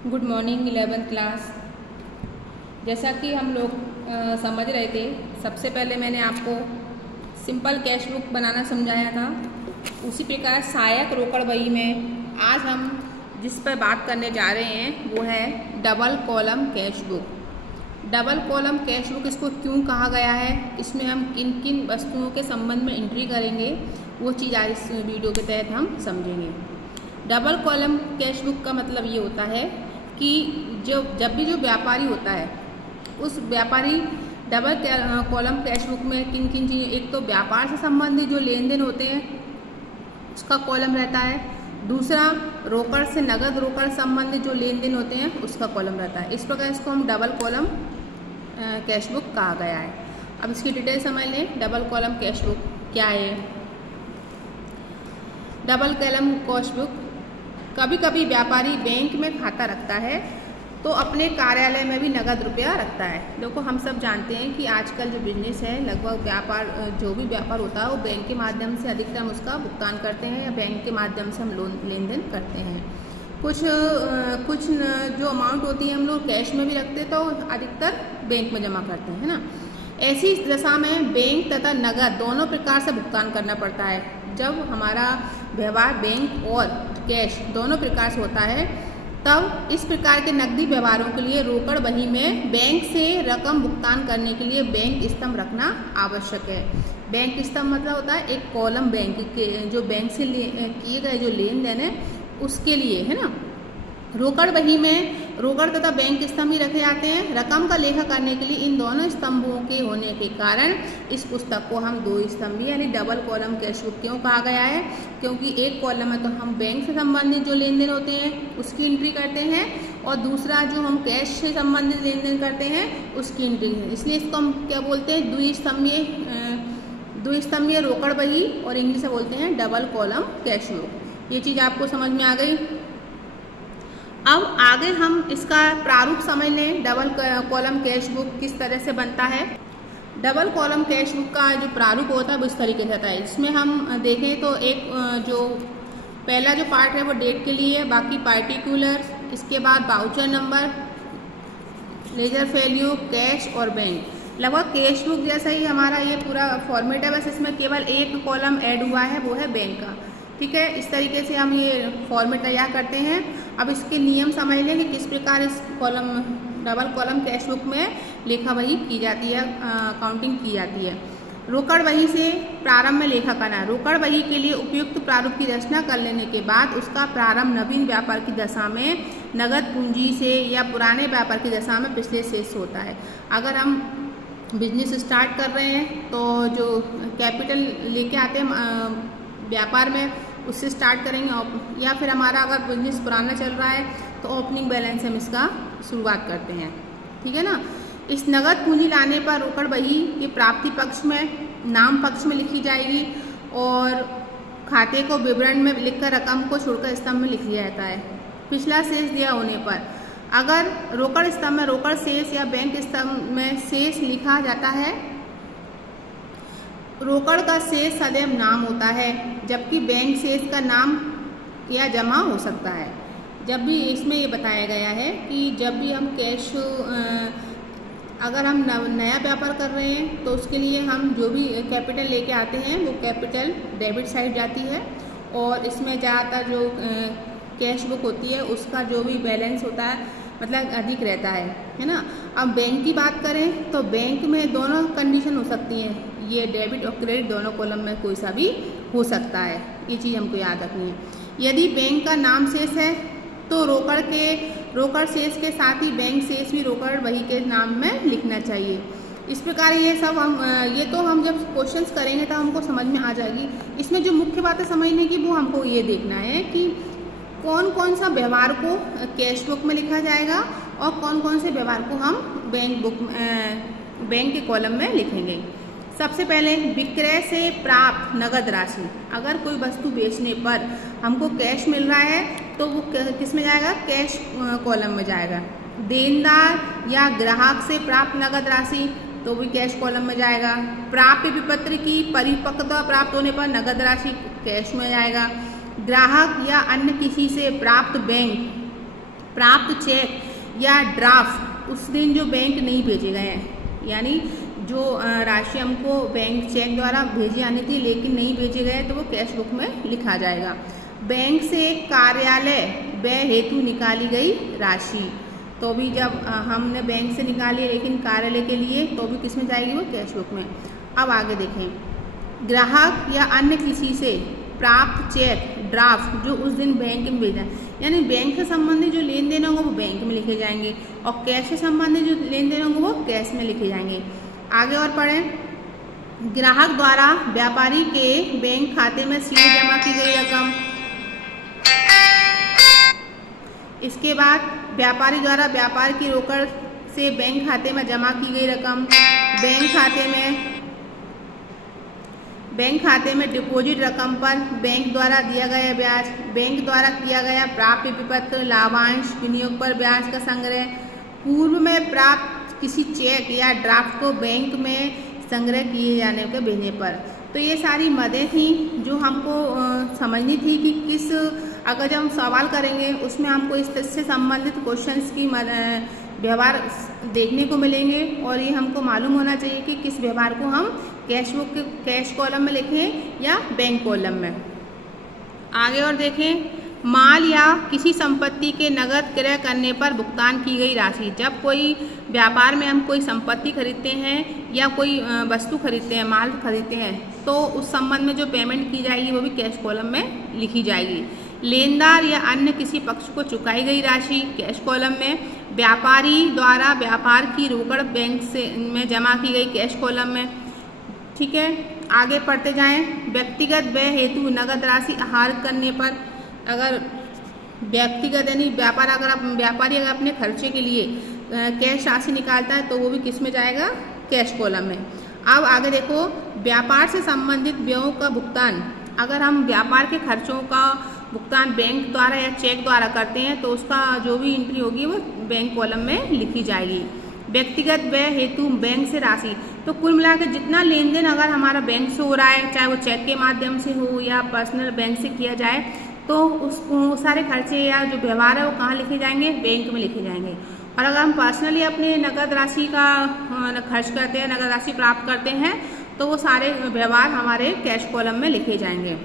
Good morning 11th class. जैसा कि हम लोग समझ रहे थे, सबसे पहले मैंने आपको सिंपल कैश बुक बनाना समझाया था। उसी प्रकार सहायक रोकड़ बही में आज हम जिस पर बात करने जा रहे हैं वो है double column cash book. Double column cash book इसको क्यों कहा गया है, इसमें हम किन किन वस्तुओं के संबंध में एंट्री करेंगे, वो चीज़ आज इस वीडियो के तहत हम समझेंगे। डबल कॉलम कैश बुक का मतलब ये होता है कि जब भी जो व्यापारी होता है उस व्यापारी डबल कॉलम कैश बुक में किन किन चीज़ें, एक तो व्यापार से संबंधित जो लेन देन होते हैं उसका कॉलम रहता है, दूसरा रोकड़ से नगद रोकड़ संबंधित जो लेन देन होते हैं उसका कॉलम रहता है। इस प्रकार इसको हम डबल कॉलम कैश बुक कहा गया है। अब इसकी डिटेल समझ लें। डबल कॉलम कैश बुक क्या है। डबल कॉलम कैश बुक, कभी कभी व्यापारी बैंक में खाता रखता है तो अपने कार्यालय में भी नगद रुपया रखता है। देखो, हम सब जानते हैं कि आजकल जो बिजनेस है, लगभग व्यापार जो भी व्यापार होता है वो बैंक के माध्यम से अधिकतम उसका भुगतान करते हैं या बैंक के माध्यम से हम लोन लेन देन करते हैं। कुछ जो अमाउंट होती है हम लोग कैश में भी रखते हैं तो अधिकतर बैंक में जमा करते हैं, है ना। ऐसी दशा में बैंक तथा नगद दोनों प्रकार से भुगतान करना पड़ता है। जब हमारा व्यवहार बैंक और कैश दोनों प्रकार से होता है तब इस प्रकार के नकदी व्यवहारों के लिए रोकड़ बही में बैंक से रकम भुगतान करने के लिए बैंक स्तंभ रखना आवश्यक है। बैंक स्तंभ मतलब होता है एक कॉलम, बैंक के जो बैंक से किए गए जो लेन देन है उसके लिए, है ना। रोकड़ बही में रोकड़ तथा बैंक स्तंभ ही रखे जाते हैं। रकम का लेखा करने के लिए इन दोनों स्तंभों के होने के कारण इस पुस्तक को हम दो स्तंभी यानी डबल कॉलम कैश बुक क्यों कहा गया है, क्योंकि एक कॉलम में तो हम बैंक से संबंधित जो लेन देन होते हैं उसकी एंट्री करते हैं और दूसरा जो हम कैश से संबंधित लेन देन करते हैं उसकी एंट्री है। इसलिए इसको हम क्या बोलते हैं, द्विस्तंभीय रोकड़ बही, और इंग्लिश में बोलते हैं डबल कॉलम कैश बुक। ये चीज़ आपको समझ में आ गई। अब आगे हम इसका प्रारूप समझ लें। डबल कॉलम कैश बुक किस तरह से बनता है। डबल कॉलम कैश बुक का जो प्रारूप होता है वो इस तरीके से आता है। इसमें हम देखें तो एक जो पहला जो पार्ट है वो डेट के लिए है, बाकी पार्टिकुलर, इसके बाद voucher number, ledger value, cash और बैंक। लगभग कैश बुक जैसा ही हमारा ये पूरा फॉर्मेट है, बस इसमें केवल एक कॉलम ऐड हुआ है, वो है बैंक का। ठीक है, इस तरीके से हम ये फॉर्मेट तैयार करते हैं। अब इसके नियम समझ लें कि किस प्रकार इस डबल कॉलम कैश बुक में लेखा बही की जाती है, काउंटिंग की जाती है। रोकड़ बही से प्रारंभ में लेखा करना। रोकड़ बही के लिए उपयुक्त प्रारूप की रचना कर लेने के बाद उसका प्रारंभ नवीन व्यापार की दशा में नगद पूंजी से या पुराने व्यापार की दशा में पिछले शेष होता है। अगर हम बिजनेस स्टार्ट कर रहे हैं तो जो कैपिटल लेके आते हैं व्यापार में उससे स्टार्ट करेंगे, या फिर हमारा अगर बिजनेस पुराना चल रहा है तो ओपनिंग बैलेंस हम इसका शुरुआत करते हैं। ठीक है ना। इस नगद पूंजी लाने पर रोकड़ बही के प्राप्ति पक्ष में, नाम पक्ष में लिखी जाएगी और खाते को विवरण में लिखकर रकम को छोड़कर स्तंभ में लिख लिया जाता है। पिछला शेष दिया होने पर अगर रोकड़ स्तंभ में रोकड़ शेष या बैंक स्तंभ में शेष लिखा जाता है, रोकड़ का शेष सदैव नाम होता है, जबकि बैंक शेष का नाम या जमा हो सकता है। जब भी इसमें ये बताया गया है कि जब भी हम कैश, अगर हम नया व्यापार कर रहे हैं तो उसके लिए हम जो भी कैपिटल लेके आते हैं वो कैपिटल डेबिट साइड जाती है, और इसमें ज़्यादातर जो कैश बुक होती है उसका जो भी बैलेंस होता है मतलब अधिक रहता है ना। अब बैंक की बात करें तो बैंक में दोनों कंडीशन हो सकती हैं, ये डेबिट और क्रेडिट दोनों कॉलम में कोई सा भी हो सकता है। ये चीज़ हमको याद रखनी है। यदि बैंक का नाम शेष है तो रोकड़ शेष के साथ ही बैंक शेष भी रोकड़ बही के नाम में लिखना चाहिए। इस प्रकार ये सब हम जब क्वेश्चंस करेंगे तो हमको समझ में आ जाएगी। इसमें जो मुख्य बातें समझने की वो हमको ये देखना है कि कौन कौन सा व्यवहार को कैश बुक में लिखा जाएगा और कौन कौन से व्यवहार को हम बैंक के कॉलम में लिखेंगे। सबसे पहले विक्रय से प्राप्त नगद राशि। अगर कोई वस्तु बेचने पर हमको कैश मिल रहा है तो वो किस में जाएगा, कैश कॉलम में जाएगा। देनदार या ग्राहक से प्राप्त नगद राशि तो भी कैश कॉलम में जाएगा। प्राप्य विपत्र की परिपक्वता प्राप्त होने पर नगद राशि कैश में जाएगा। ग्राहक या अन्य किसी से प्राप्त प्राप्त चेक या ड्राफ्ट उस दिन जो बैंक नहीं भेजे गए हैं, यानी जो राशि हमको बैंक चेक द्वारा भेजी जानी थी लेकिन नहीं भेजे गए तो वो कैश बुक में लिखा जाएगा। बैंक से कार्यालय व्यय हेतु निकाली गई राशि, तो भी जब हमने बैंक से निकाली लेकिन कार्यालय के लिए, तो भी किस में जाएगी, वो कैश बुक में। अब आगे देखें, ग्राहक या अन्य किसी से प्राप्त चेक ड्राफ्ट जो उस दिन बैंक में भेजा, यानी बैंक से संबंधित जो लेन देन होंगे वो बैंक में लिखे जाएंगे और कैश से संबंधित जो लेन देन होंगे वो कैश में लिखे जाएंगे। आगे और पढ़ें, ग्राहक द्वारा व्यापारी के बैंक खाते में सीधे जमा की गई रकम, इसके बाद व्यापारी द्वारा व्यापार की रोकड़ से बैंक खाते में जमा की गई रकम, बैंक खाते में डिपॉजिट रकम पर बैंक द्वारा दिया गया ब्याज, बैंक द्वारा किया गया प्राप्य विपत्र लाभांश विनियोग पर ब्याज का संग्रह, पूर्व में प्राप्त किसी चेक या ड्राफ्ट को बैंक में संग्रह किए जाने के भेजने पर। तो ये सारी मदें थी जो हमको समझनी थी कि किस, अगर जब हम सवाल करेंगे उसमें हमको इससे संबंधित क्वेश्चंस की व्यवहार देखने को मिलेंगे और ये हमको मालूम होना चाहिए कि किस व्यवहार को हम कैश बुक के कैश कॉलम में लिखें या बैंक कॉलम में। आगे और देखें, माल या किसी संपत्ति के नगद क्रय करने पर भुगतान की गई राशि, जब कोई व्यापार में हम कोई संपत्ति खरीदते हैं या कोई वस्तु खरीदते हैं, माल खरीदते हैं, तो उस संबंध में जो पेमेंट की जाएगी वो भी कैश कॉलम में लिखी जाएगी। लेनदार या अन्य किसी पक्ष को चुकाई गई राशि कैश कॉलम में, व्यापारी द्वारा व्यापार की रोकड़ बैंक से में जमा की गई कैश कॉलम में। ठीक है, आगे पढ़ते जाएं, व्यक्तिगत व्यय हेतु नगद राशि आहार करने पर, अगर व्यक्तिगत यानी व्यापारी अगर अपने खर्चे के लिए कैश राशि निकालता है तो वो भी किस में जाएगा, कैश कॉलम में। अब आगे देखो, व्यापार से संबंधित व्ययों का भुगतान, अगर हम व्यापार के खर्चों का भुगतान बैंक द्वारा या चेक द्वारा करते हैं तो उसका जो भी एंट्री होगी वो बैंक कॉलम में लिखी जाएगी। व्यक्तिगत व्यय हेतु बैंक से राशि, तो कुल मिलाकर जितना लेन देन अगर हमारा बैंक से हो रहा है, चाहे वो चेक के माध्यम से हो या पर्सनल बैंक से किया जाए, तो उस सारे खर्चे या जो व्यवहार है वो कहाँ लिखे जाएंगे, बैंक में लिखे जाएंगे। और अगर हम पर्सनली अपने नकद राशि का खर्च करते हैं, नकद राशि प्राप्त करते हैं, तो वो सारे व्यवहार हमारे कैश कॉलम में लिखे जाएंगे।